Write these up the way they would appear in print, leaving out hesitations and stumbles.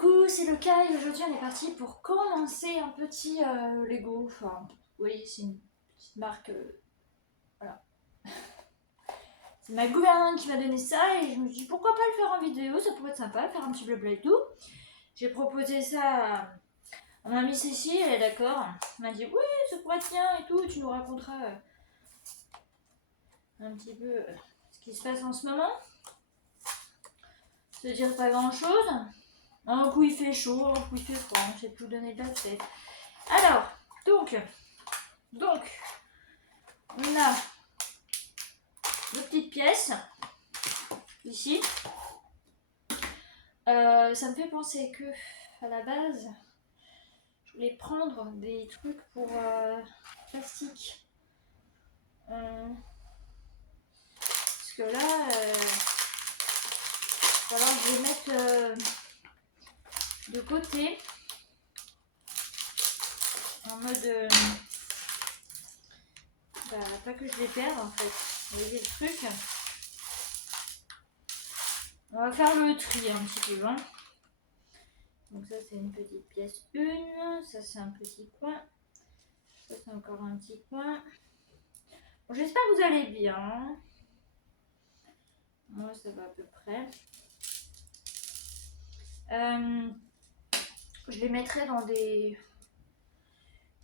coucou, c'est le cas et aujourd'hui on est parti pour commencer un petit Lego. Enfin, oui, c'est une petite marque. Voilà. C'est ma gouvernante qui m'a donné ça et je me suis dit pourquoi pas le faire en vidéo, ça pourrait être sympa, faire un petit blabla et tout. J'ai proposé ça à mon amie Cécile, elle est d'accord. Elle m'a dit oui, ça pourrait être bien et tout, tu nous raconteras un petit peu ce qui se passe en ce moment. Ça veut dire pas grand chose. Un coup il fait chaud, un coup il fait froid, je sais plus où donner de la tête. Alors, donc, on a deux petites pièces ici. Ça me fait penser que à la base, je voulais prendre des trucs pour plastique. Parce que là, voilà, je vais mettre de côté en mode pas que je les perde en fait. Vous voyez le truc. On va faire le tri un petit peu, hein. Donc ça c'est une petite pièce 1, ça c'est un petit coin, ça c'est encore un petit coin. Bon, j'espère que vous allez bien. Moi ça va à peu près. Je les mettrai dans des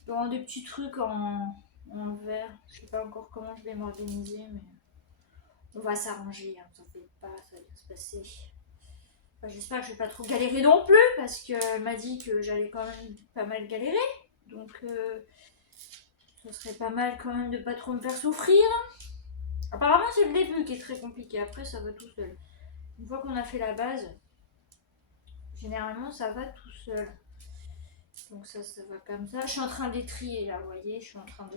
petits trucs en verre. Je sais pas encore comment je vais m'organiser, mais on va s'arranger, hein, vous en faites pas, ça va bien se passer. Enfin, j'espère que je vais pas trop galérer non plus, parce qu'elle m'a dit que j'allais quand même pas mal galérer. Donc ça serait pas mal quand même de pas trop me faire souffrir. Apparemment c'est le début qui est très compliqué, après ça va tout seul. Une fois qu'on a fait la base, généralement ça va tout seul. Donc ça va comme ça. Je suis en train de les trier là, vous voyez, je suis en train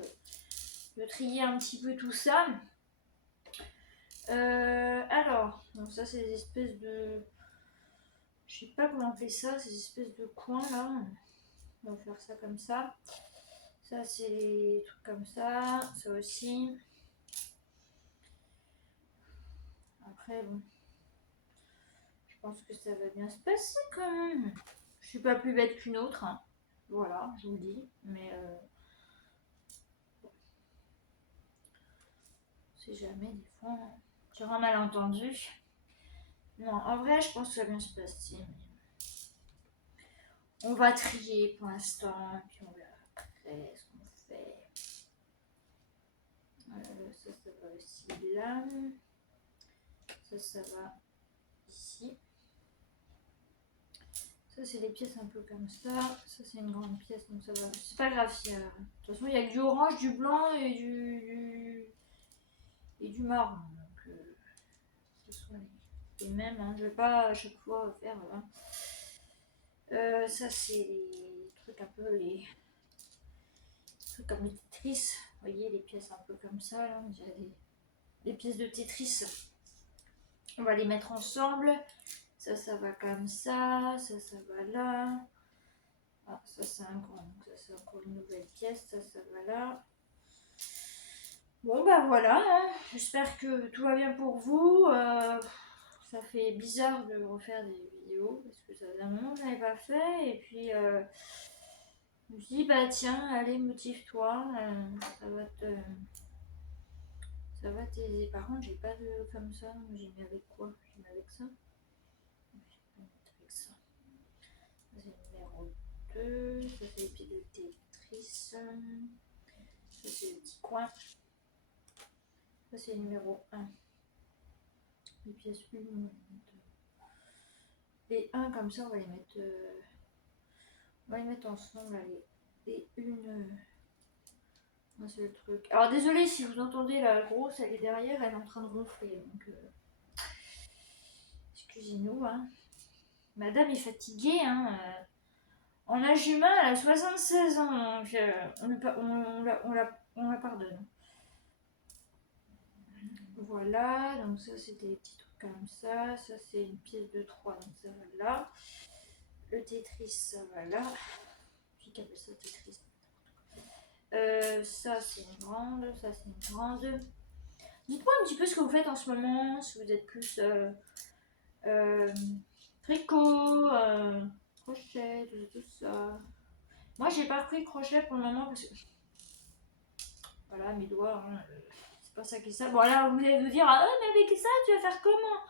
de trier un petit peu tout ça. Alors, donc ça c'est des espèces de... Je sais pas comment on fait ça, ces espèces de coins là. On va faire ça comme ça. Ça c'est des trucs comme ça, ça aussi. Après bon, je pense que ça va bien se passer quand même. Je suis pas plus bête qu'une autre, hein. Voilà, je vous le dis, mais c'est jamais des fois tu auras un malentendu. Non, en vrai, je pense que ça va bien se passer. On va trier pour l'instant, puis on verra après ce qu'on fait. Ça va aussi là. Ça va ici. Ça, c'est des pièces un peu comme ça. Ça, c'est une grande pièce, donc ça va. C'est pas grave. De toute façon, il y a que du orange, du blanc et du marron. Donc, ce sont les mêmes. Hein. Je vais pas à chaque fois faire. Ça, c'est les trucs un peu les trucs comme les Tetris. Vous voyez, les pièces un peu comme ça. Là. Il y a des pièces de Tetris. On va les mettre ensemble. Ça va comme ça va là. Ah, ça c'est un grand, donc ça c'est encore une nouvelle pièce, ça va là. Bon bah voilà, hein. J'espère que tout va bien pour vous. Ça fait bizarre de refaire des vidéos parce que ça faisait un moment que je n'avais pas fait. Et puis je me suis dit bah tiens, allez motive-toi, ça va t'aider. Par contre j'ai pas de comme ça, j'ai mis avec quoi? J'ai mis avec ça. Ça c'est le numéro 2, ça c'est les pieds de Tetris, ça c'est le petit coin, ça c'est le numéro 1, les pièces 1, les 1 comme ça on va les mettre ensemble, allez, les 1, c'est le truc. Alors désolé si vous entendez la grosse, elle est derrière, elle est en train de gonfler, donc excusez-nous, hein. Madame est fatiguée, hein. En âge humain, elle a 76 ans, donc on la pardonne. Voilà, donc ça c'était des petits trucs comme ça. Ça c'est une pièce de 3, donc ça va là. Le Tetris, ça va là. Puis qu'appelle ça Tetris. Ça c'est une grande, ça c'est une grande. Dites-moi un petit peu ce que vous faites en ce moment, si vous êtes plus tricot, crochet, tout ça. Moi, j'ai pas pris le crochet pour le moment parce que... Voilà, mes doigts, hein, c'est pas ça qui est ça. Bon, là, vous allez vous dire, ah, mais avec ça, tu vas faire comment?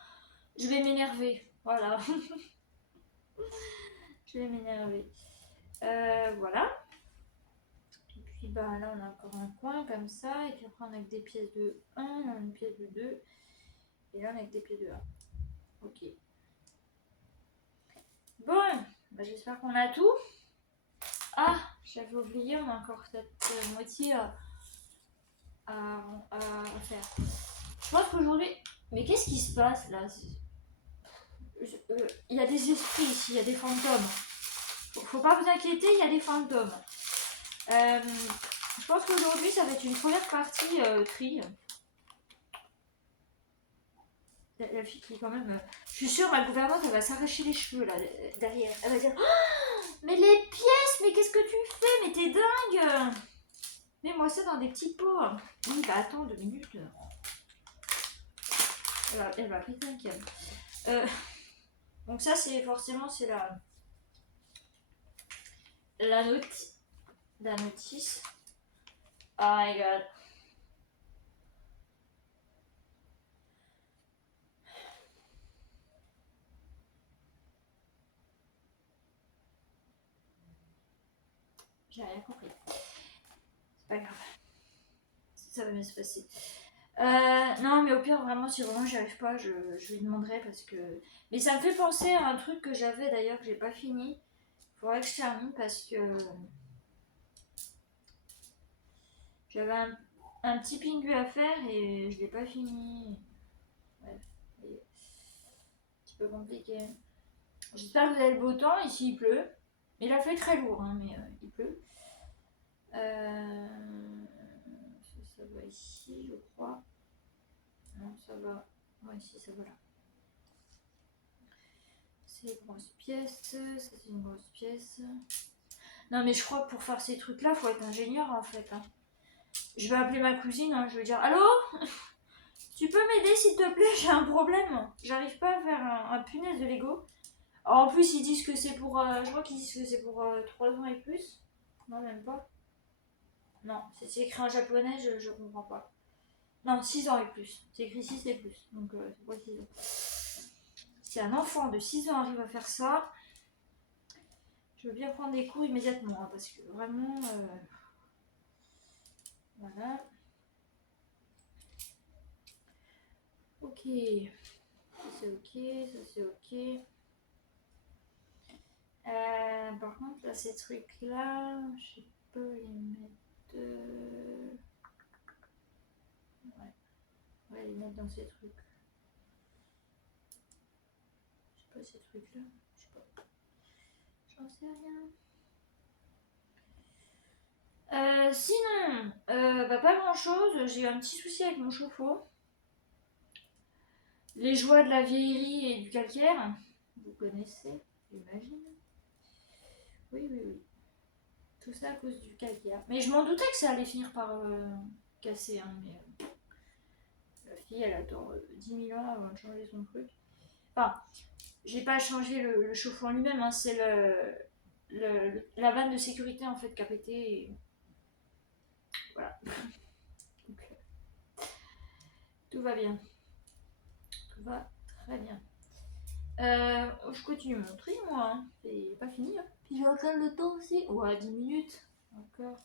Je vais m'énerver. Voilà. Je vais m'énerver. Voilà. Et puis, bah, là, on a encore un coin comme ça. Et puis après, on a que des pièces de 1, là, une pièce de 2. Et là, on a que des pièces de 1. Ok. Bon, bah, j'espère qu'on a tout. Ah, j'avais oublié, on a encore cette moitié à faire. Je pense qu'aujourd'hui... Mais qu'est-ce qui se passe là? Il y a des esprits ici, il y a des fantômes. Faut pas vous inquiéter, il y a des fantômes. Je pense qu'aujourd'hui, ça va être une première partie tri. La fille qui quand même... je suis sûre, ma gouvernante, elle va s'arracher les cheveux là, derrière. Elle va dire, oh, mais les pièces, mais qu'est-ce que tu fais? Mais t'es dingue! Mets-moi ça dans des petits pots. Oui, bah attends 2 minutes. Elle va péter un câble. Donc ça, c'est forcément, c'est la notice. Oh my god. J'ai rien compris. C'est pas grave. Ça va bien se passer. Non, mais au pire, vraiment, si vraiment j'y arrive pas, je lui demanderai parce que... Mais ça me fait penser à un truc que j'avais d'ailleurs, que j'ai pas fini. Faudrait que je termine parce que... J'avais un petit pingu à faire et je l'ai pas fini. Bref, c'est un petit peu compliqué. J'espère que vous avez le beau temps. Ici, il pleut. Il a fait très lourd, hein, mais il pleut. Ça va ici, je crois. Non, ça va. Ouais, ici, ça va là. C'est une grosse pièce. Ça, c'est une grosse pièce. Non, mais je crois que pour faire ces trucs-là, faut être ingénieur en fait. Hein. Je vais appeler ma cousine. Hein, je vais dire, allô? Tu peux m'aider s'il te plaît? J'ai un problème. J'arrive pas à faire un punaise de Lego. Alors, en plus, ils disent que c'est pour. Je crois qu'ils disent que c'est pour 3 ans et plus. Non, même pas. Non, c'est écrit en japonais, je comprends pas. Non, 6 ans et plus. C'est écrit 6 et plus. Donc, c'est pas 6 ans. Si un enfant de 6 ans arrive à faire ça, je veux bien prendre des cours immédiatement. Hein, parce que vraiment. Voilà. Ok. Ça c'est ok, ça c'est ok. Par contre, là, ces trucs-là, je peux les mettre. Ouais. On va les mettre dans ces trucs. Je sais pas, ces trucs-là. Je sais pas. J'en sais rien. Sinon, bah, pas grand-chose. J'ai eu un petit souci avec mon chauffe-eau. Les joies de la vieillerie et du calcaire. Vous connaissez, j'imagine. Oui. Tout ça à cause du calcaire. Mais je m'en doutais que ça allait finir par casser. Hein, mais la fille, elle attend 10 000 ans avant de changer son truc. Enfin, j'ai pas changé le chauffe-eau en lui-même. Hein, c'est la vanne de sécurité en fait qui a pété. Et... Voilà. Donc, tout va bien. Tout va très bien. Je continue mon tri, moi. Hein. C'est pas fini. Hein. Puis je regarde le temps aussi. Ouais, 10 minutes. Encore.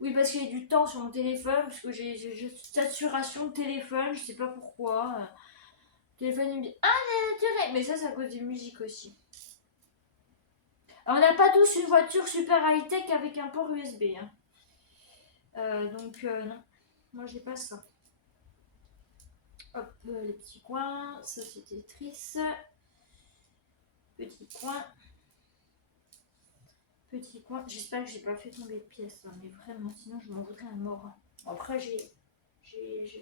Oui, parce qu'il y a du temps sur mon téléphone, parce que j'ai saturation de téléphone, je sais pas pourquoi. Le téléphone il me dit ah, naturel. Mais ça, c'est à cause des musiques aussi. Alors, on n'a pas tous une voiture super high-tech avec un port USB. Hein. Donc, non. Moi, j'ai pas ça. Hop, les petits coins. Ça, c'était triste. Petit coin. Petit coin. J'espère que j'ai pas fait tomber de pièces. Hein, mais vraiment, sinon, je m'en voudrais un mort. Après, j'ai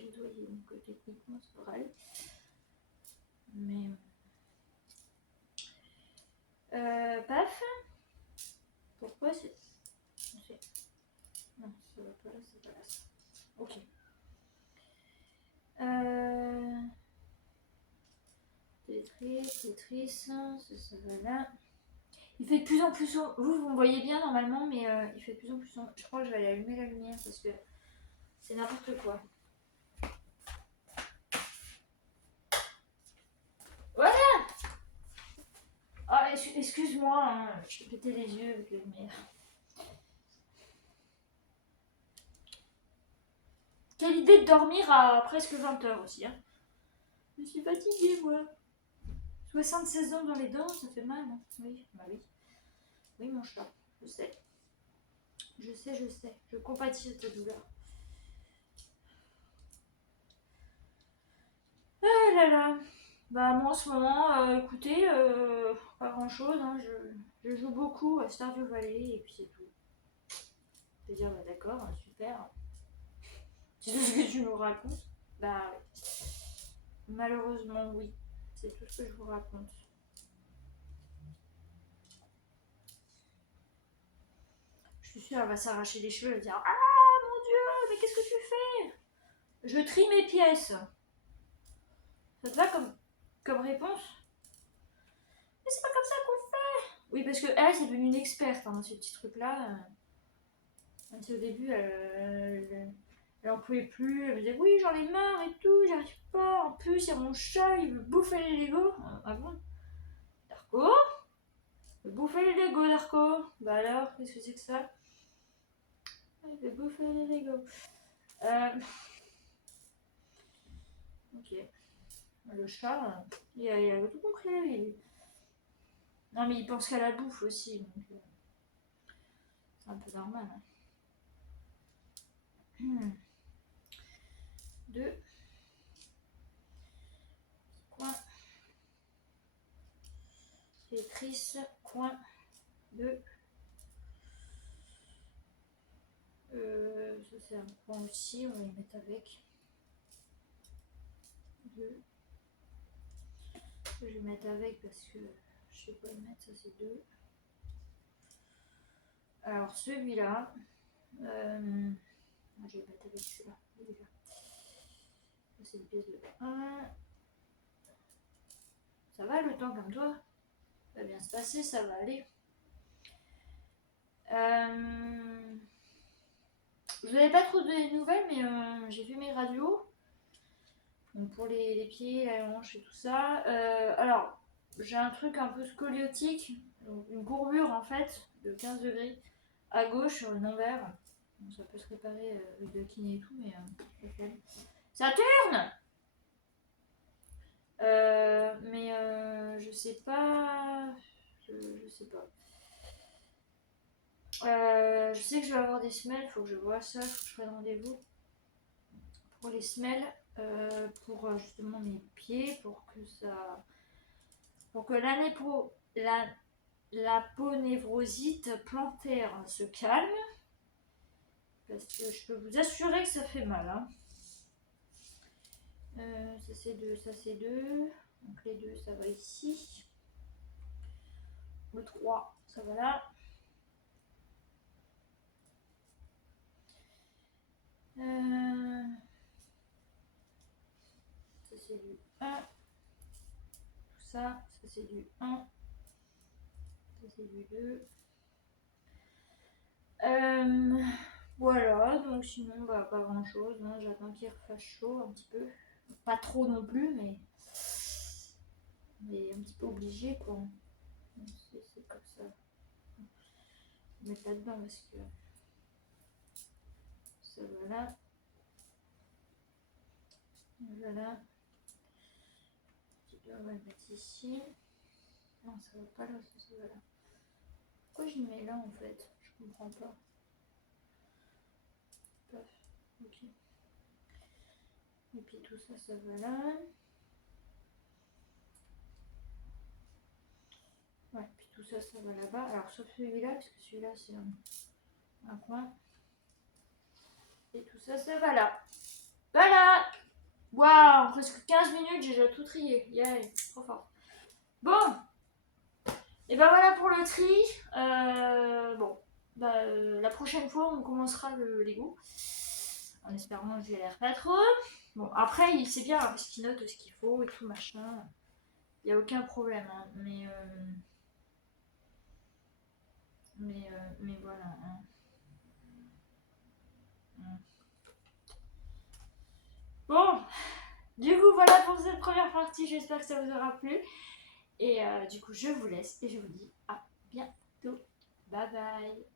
nettoyé, donc techniquement, ça devrait aller. Mais... paf. Pourquoi c'est... Non, ça va pas là, c'est pas là. Ok. Tetris, ça va là. Il fait de plus en plus sombre. Vous me voyez bien normalement, mais il fait de plus en plus sombre. Je crois que je vais aller allumer la lumière parce que c'est n'importe quoi. Voilà. Ah, excuse-moi, hein, je vais péter les yeux avec la lumière. Quelle idée de dormir à presque 20h aussi. Hein. Je suis fatiguée, moi. 76 ans dans les dents, ça fait mal. Hein. Oui, bah oui. Oui, mon chat, je sais. Je sais, je sais. Je compatis à ta douleur. Ah là là. Bah moi en ce moment, écoutez, pas grand chose. Hein. Je joue beaucoup à Stardew Valley et puis c'est tout. Je vais dire, bah d'accord, hein, super. C'est tout ce que tu nous racontes. Bah oui. Malheureusement, oui. C'est tout ce que je vous raconte. Je suis sûre, elle va s'arracher les cheveux et dire, ah mon Dieu, mais qu'est-ce que tu fais? Je trie mes pièces. Ça te va comme réponse? Mais c'est pas comme ça qu'on fait. Oui, parce que elle, c'est devenue une experte hein, dans ces petits trucs-là. Même si au début, elle en pouvait plus. Elle me disait, oui, j'en ai marre et tout, j'arrive pas. En plus, il y a mon chat, il veut bouffer les Legos. Ah bon? Darko? Il veut bouffer les Legos, Darko. Bah alors, qu'est-ce que c'est que ça? Il veut bouffer les Legos. Ok. Le chat, il a tout compris, lui. Non, mais il pense qu'à la bouffe aussi, donc c'est un peu normal. Hein. 2 coin Tetris, coin 2. Ça c'est un coin aussi, on va les mettre avec 2. Je vais mettre avec parce que je sais pas le mettre, ça c'est 2. Alors celui-là, je vais le mettre avec celui-là. C'est une pièce de 1. Ça va le temps comme toi? Ça va bien se passer, ça va aller. Je n'avais pas trop de nouvelles, mais j'ai vu mes radios. Donc pour les pieds, la hanche et tout ça. Alors, j'ai un truc un peu scoliotique, donc une courbure en fait, de 15 degrés à gauche sur le lombaire. Donc ça peut se réparer avec de la kiné et tout, mais ça tourne. Mais je sais pas. Je sais pas. Je sais que je vais avoir des semelles, faut que je vois ça, faut que je prenne rendez-vous pour les semelles, pour justement mes pieds, pour que la ponévrosite plantaire se calme, parce que je peux vous assurer que ça fait mal. Hein. Ça c'est 2, ça c'est 2, donc les 2 ça va ici, le 3 ça va là. Ça c'est du 1, tout ça c'est du 1, ça c'est du 2. Voilà, donc sinon bah, pas grand chose, hein. J'attends qu'il refasse chaud un petit peu, pas trop non plus, mais un petit peu obligé quoi. C'est comme ça. Je vais mettre là-dedans parce que ça va là. Voilà. On va le mettre ici. Non, ça va pas là, ça va là. Pourquoi je le mets là en fait? Je comprends pas. Paf, ok. Et puis tout ça, ça va là. Ouais, puis tout ça, ça va là-bas. Alors sauf celui-là, parce que celui-là c'est un coin. Et tout ça, ça va là. Voilà. Waouh, presque 15 minutes, j'ai déjà tout trié. Yeah, trop fort. Bon. Et ben voilà pour le tri. Bon. Bah, la prochaine fois, on commencera le Lego. En espérant que je galère pas trop. Bon, après, il sait bien, parce qu'il note ce qu'il faut et tout, machin. Il n'y a aucun problème. Hein, mais Mais voilà. Hein. Bon, du coup voilà pour cette première partie, j'espère que ça vous aura plu. Et du coup je vous laisse et je vous dis à bientôt. Bye bye.